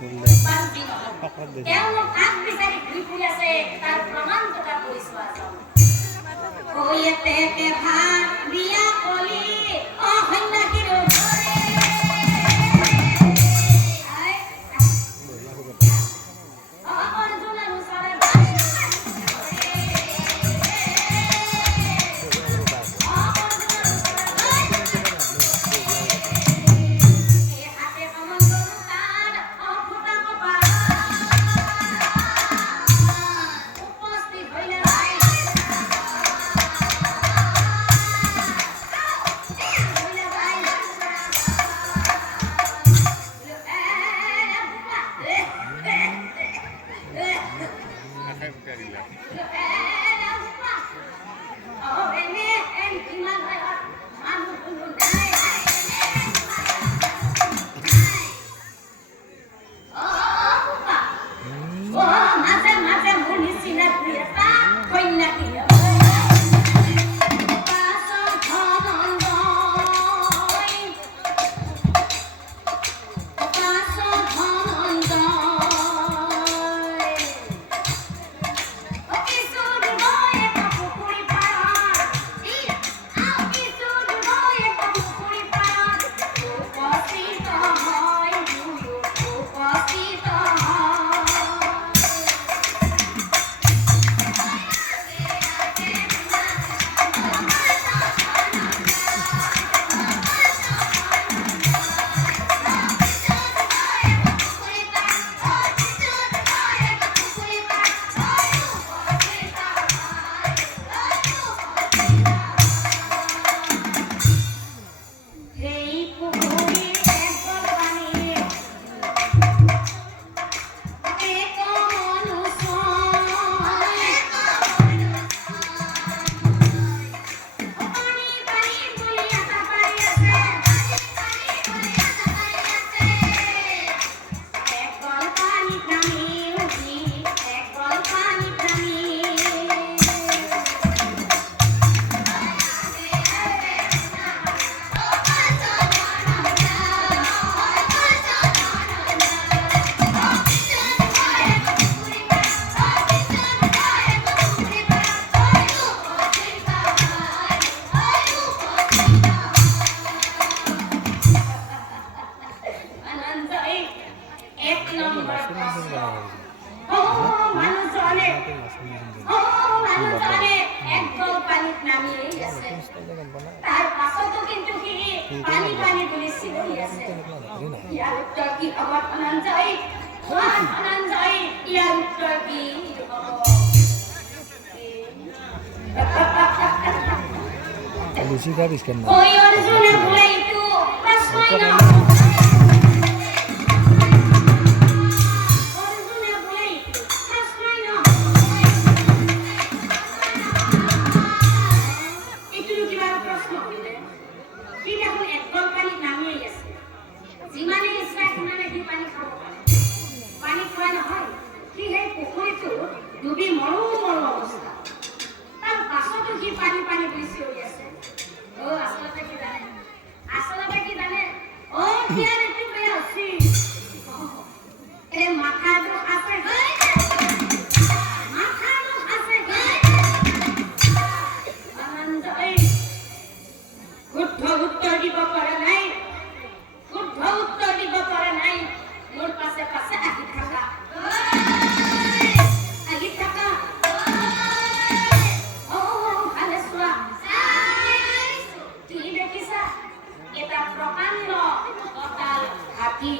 বান্ধি নহয় তেওঁলোক আগ বিচাৰি ঘূৰি ফুৰি আছে তাৰ প্ৰমাণ টকা কৰি চোৱা যাওক কৈতে ভাত দিয়া কলি অসন্যাসীৰ Lucy ka habis kan? Kita propando total hati.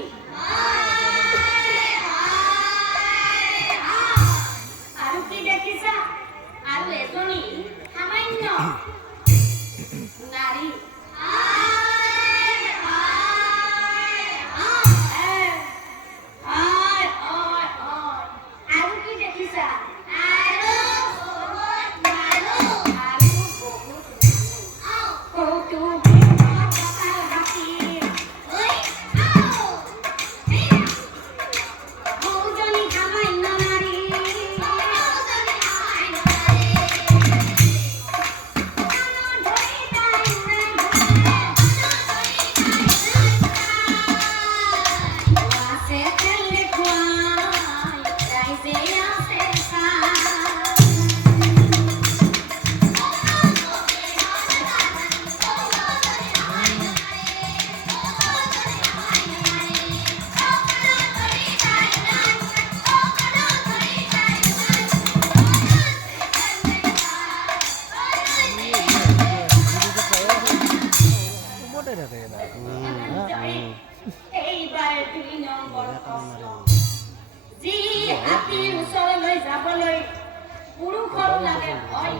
পুৰুষৰো লাগে ভয়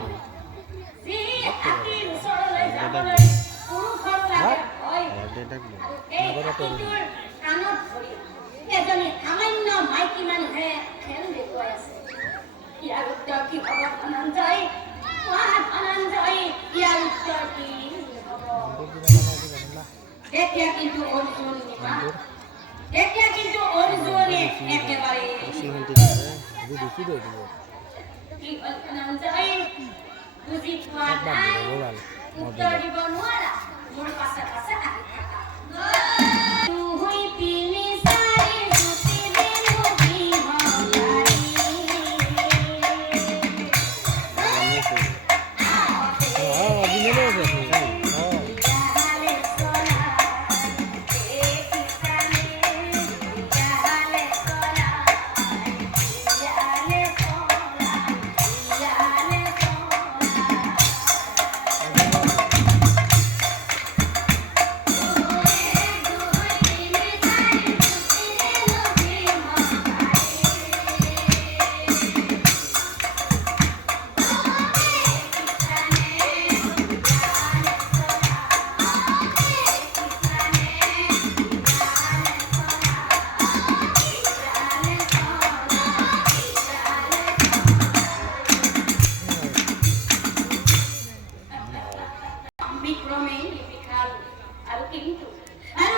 যি হাতীৰ ওচৰলৈ যাবলৈ পুৰুষৰো লাগে ভয় আৰু এই হাতীটোৰ কাণত ধৰি এজনী সামান্য মাইকী মানুহে খেল দেখুৱাই আছে ইয়াৰ উত্তৰ কি হ'ব ধনঞ্জয় কোৱা ধনঞ্জয় ইয়াৰ উত্তৰ কি হ'ব তেতিয়া কিন্তু অৰ্জুনে একেবাৰে কি হ'ল ধনঞ্জয় বুজি পোৱা নাই উত্তৰ দিব নোৱাৰা মোৰ পাছে পাছে আহি থাকা হৈ পিনে চাৰি জুতি দিলো বিহগাৰী ইয়ালে চলা দেখিছানে ইয়ালে চলা ইয়ালে চলা ইয়ালে বিক্ৰমে লিপিখাল আৰু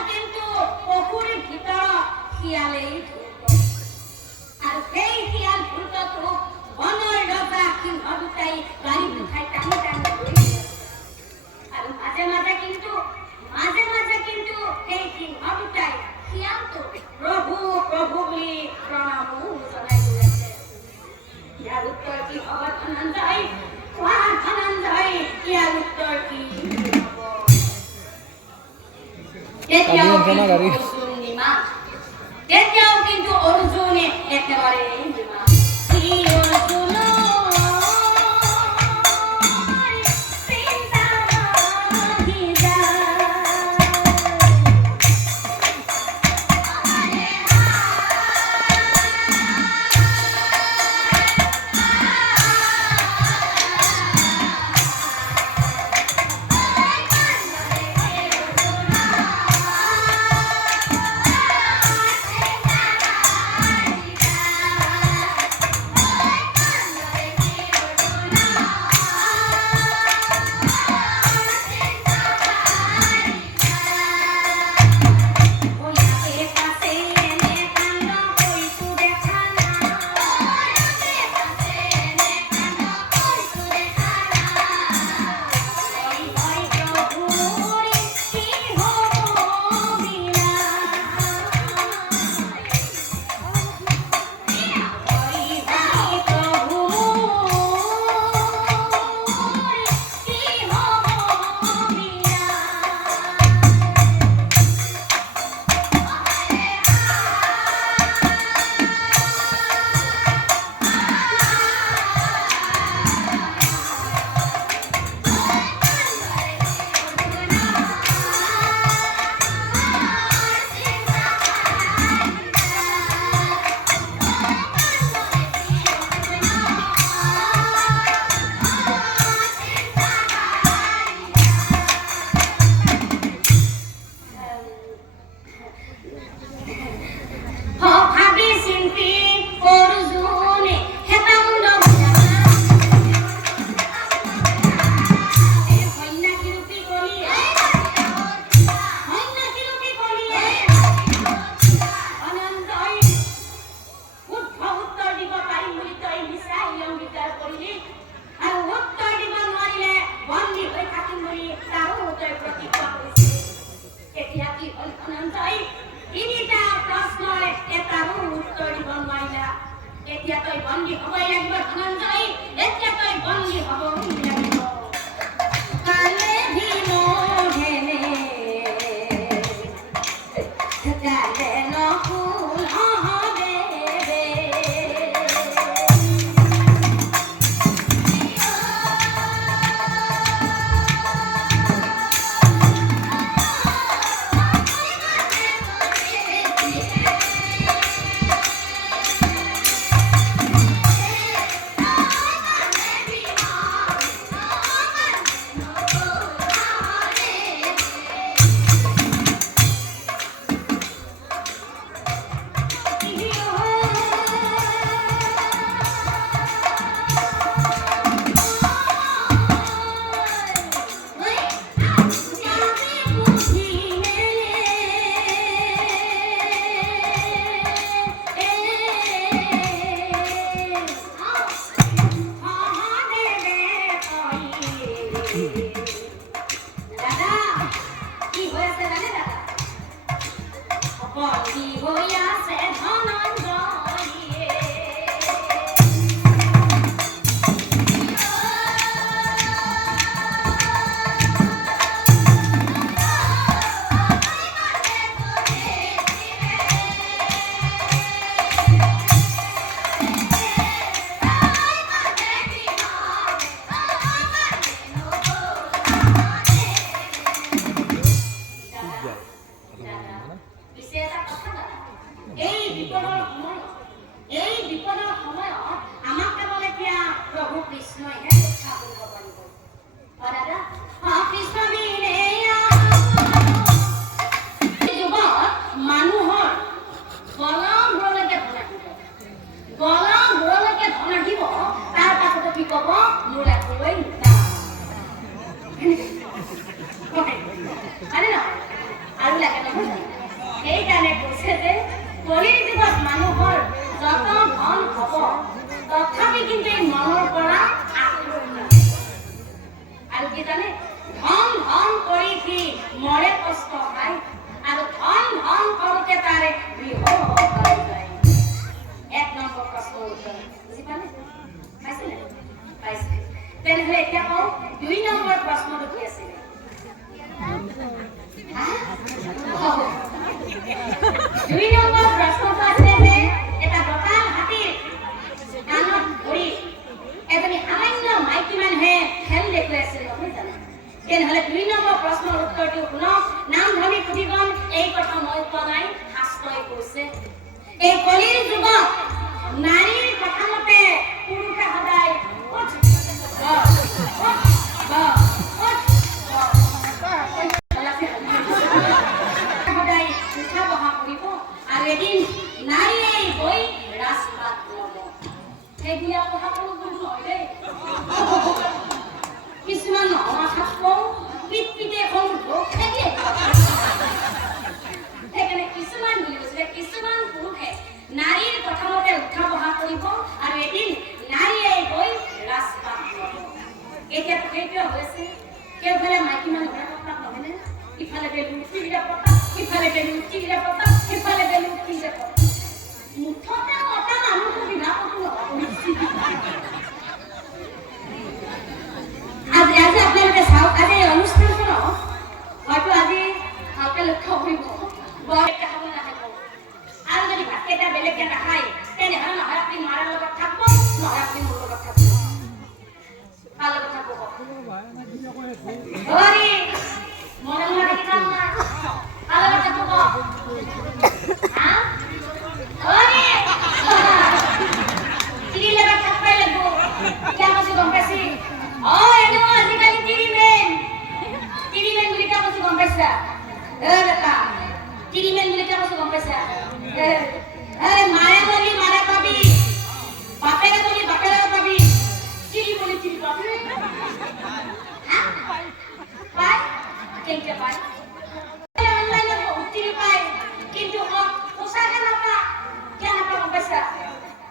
কিন্তু পুখুৰীৰ ভিতৰত শিয়ালেই ধূৰ্ত আৰু সেই শিয়াল ধূৰ্তটো বনৰ ৰজা সিংহ দুটাই গাড়ীত উঠাই টানি টানি লৈ গৈ আছে আৰু মাজে মাজে কিন্তু সেই সিংহ দুটাই শিয়ালটোক প্ৰভু প্ৰভু বুলি প্ৰণামো জনাই গৈ আছে ইয়াৰ উত্তৰ কি হ'ব ধনঞ্জয় কোৱা ধনঞ্জয় ইয়াৰ উত্তৰ কি হ'ব তেতিয়াও কিন্তু অৰ্জুনে একেবাৰে নিমাত কি অৰ্জুন চিন্তা বাঢ়ি যায় এতিয়া তই বন্দী হ'বই লাগিব ধনঞ্জয় এতিয়া তই বন্দী হ'বই লাগিব কালে বিমোহেনে কালে নকুল হবে বে নম্বৰ প্ৰশ্নৰ উত্তৰ বুজি পালে পাইছে নে পাইছে তেনেহ'লে এতিয়া কওঁ 2 নম্বৰ প্ৰশ্নটো কি আছিল দুই নম্বৰ প্ৰশ্নটো আছে যে এটা দঁতাল হাতীৰ কাণত ধৰি এজনী সামান্য মাইকী মানুহে খেল দেখুৱাই আছিল নহয় জানো তেনেহ'লে 2 নম্বৰ প্ৰশ্নৰ উত্তৰটো শুনক নাম ধৰি সুধিবন এই কথা মই কোৱা নাই শাস্ত্ৰই কৈছে এই কলিৰ যুগত নাৰীৰ কথা মতে পুৰুষে সদায় সদায় উঠা বহা কৰিব আৰু এদিন নাৰীয়ে গৈ ৰাজপাট ল'ব সেইবিলাক কথা কোনো ভুল নহয় দেই কিছুমান নহোৱা থাকোঁ পিত পিতে এখন ভোগ থাকে সেইকাৰণে কিছুমান বুলি কৈছিলে কিছুমান পুৰুষে নাৰীৰ কথা মতে উঠা বহা কৰিব আৰু এদিন নাৰীয়ে গৈ ৰাজপাট ল'ব এতিয়াতো সেইটোৱে হৈছে কেওফালে মাইকী মানুহৰ কথা নহয়নে ইফালে বেলুন উঠিলে পতা ইফালে বেলুন উঠিলে পতা ইফালে বেলুন উঠিলে পতা মুঠতে মতা মানুহটো বিবাহ ক'তো আজি আপোনালোকে চাওক আজি এই অনুষ্ঠানটো হয়তো আজি ভালকে লক্ষ্য কৰিব বৰ এটা খাব নাথাকিব আৰু যদি ভাতকেইটা বেলেগকে নাখায় তেনেহ'লে নহয় আপুনি মাৰ লগত থাকিব নহয় আপুনি মোৰ লগত থাকিব কাৰ লগত থাকিব হৰি মনে মনে থাকি যাম না কাৰ লগত থাকিব হা হৰি তিৰি লগত থাকিবই লাগিব কিয় কৈছোঁ গম পাইছি এনেও আজিকালি তিৰিমেন বুলি কিয় কৈছোঁ গম পাইছা বেটা তিৰিমেন বুলি কিয় কৈছোঁ গম পাইছা মাৰে বলি মাৰে পাবি বাপেৰে বলি বাপেৰে পাবি তিৰি বলি তিৰি পাবি পাই কেনেকে পাই অনলাইনত বহুত তিৰি পায় কিন্তু সঁচাকে নাপা কিয় নাপা গম পাইছা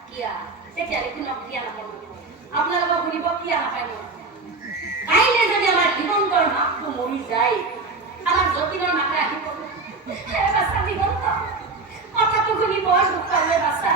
কিয়া তেতিয়াহ'লে কোনক কিয়া নাপাব আপোনালোকক সুধিব কিয়া নাপায় কাইলৈ যদি আমাৰ দিগন্তৰ মাকটো মৰি যায় আমাৰ যতীনৰ মাকে আহিব বাচ্চা দিগন্ত কথাটো শুনি বৰ দুখ পালে বাচ্চা